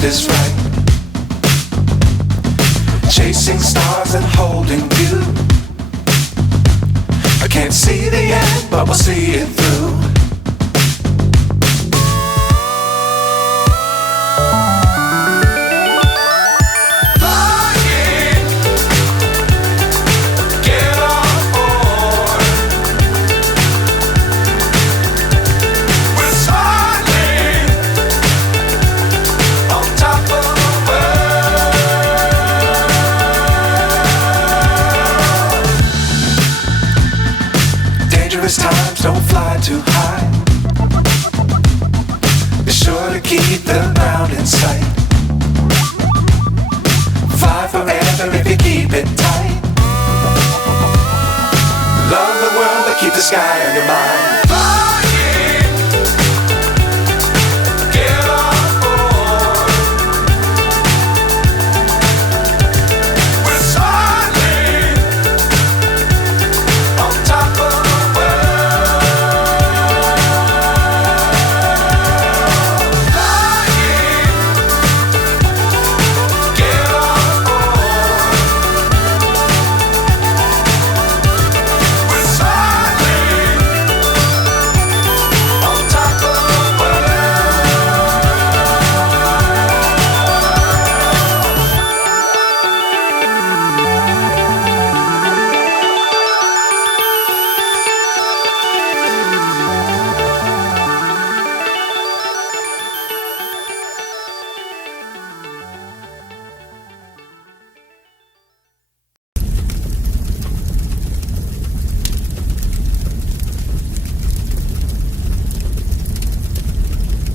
left is right. Chasing stars and holding you. I can't see the end, but we'll see it through. Times don't fly too high. Be sure to keep the ground in sight. Fly forever if you keep it tight. Love the world but keep the sky on your mind.